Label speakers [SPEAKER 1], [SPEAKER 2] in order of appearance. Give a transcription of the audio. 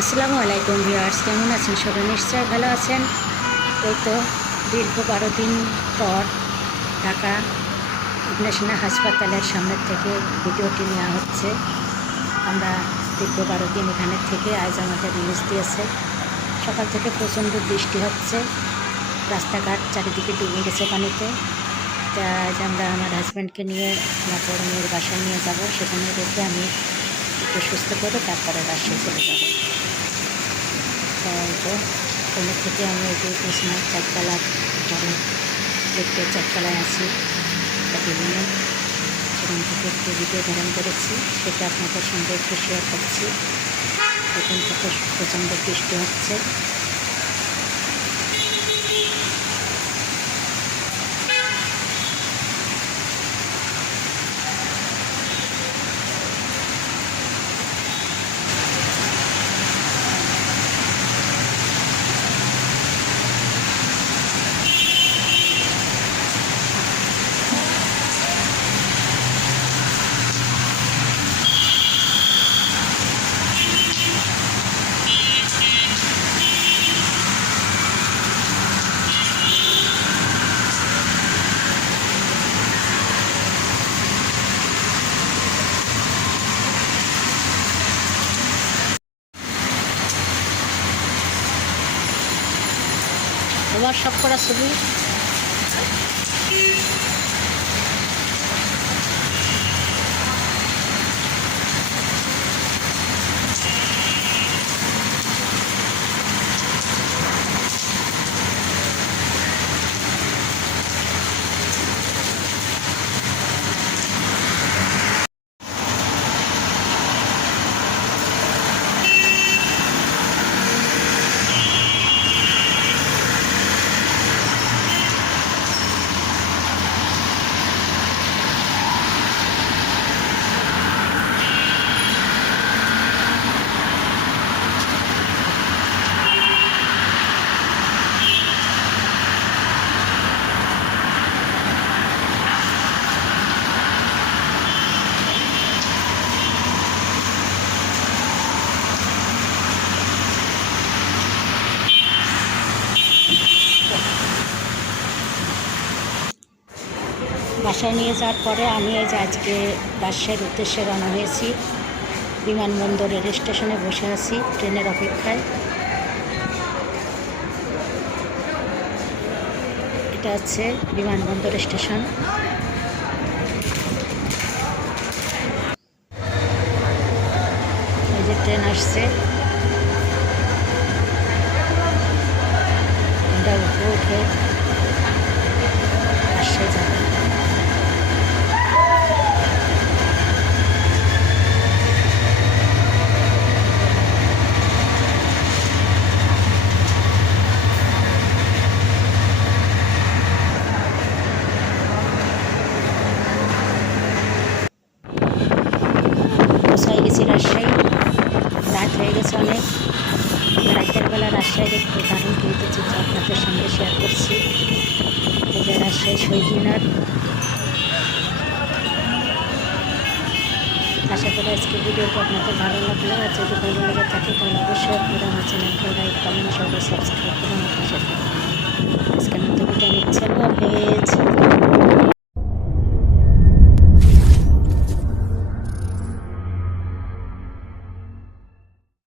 [SPEAKER 1] আসসালামু আলাইকুম ভিউয়ার্স, কেমন আছেন? সবাই নিশ্চয় ভালো আছেন। এই তো দীর্ঘ বারো দিন পর ঢাকা ইন্টারন্যাশনাল হাসপাতালের সামনের থেকে ভিডিওটি নেওয়া হচ্ছে। আমরা দীর্ঘ বারো দিন এখানে থেকে আজ আমাদের রিলিজ দিয়েছে। সকাল থেকে প্রচণ্ড বৃষ্টি হচ্ছে। রাস্তাঘাট চারিদিকে ডুবে গেছে পানিতে। আজ আমরা আমার হাজব্যান্ডকে নিয়ে আমার বড় মেয়ের বাসায় নিয়ে যাব। সেখানে রেখে আমি একটু সুস্থ করে তারপরে রাশিয়ে চলে যাব। তাই তো ওখানে থেকে আমি এই যে সময় চারতলার ঘরে দেখতে চারতলায় আছি। একটা সেখান থেকে একটু ভিডিও ধারণ করেছি, সেটা আপনাদের সঙ্গে একটু শেয়ার করছি। এখান থেকে প্রচণ্ড বৃষ্টি হচ্ছে। তোমার সব করা ছবি? বাসায় নিয়ে যাওয়ার পরে আমি এই যে আজকে রাজশাহীর উদ্দেশ্যে রওনা হয়েছি বিমানবন্দর রেল স্টেশনে বসে আছি, ট্রেনের অপেক্ষায়। এটা হচ্ছে বিমানবন্দর স্টেশন। এই যে ট্রেন আসছে। উঠে হয়ে গেছে অনেক। রাতের বেলা রাজশাহীর দেখতে দারুণ কিন্তু চিত্র আপনাদের সঙ্গে শেয়ার করছি। এই যে রাজশাহী শহীদ মিনার আশা করি আজকে ভিডিওটি আপনাদের ভালো লাগল। আর যদি ভালো লেগে থাকে, তাহলে অবশ্যই আপনারা আমার চ্যানেলকে লাইক কমেন্ট সবাই সাবস্ক্রাইব করে আমার পাশে থাকবেন আজকের মতো ভিডিও নিচ্ছে।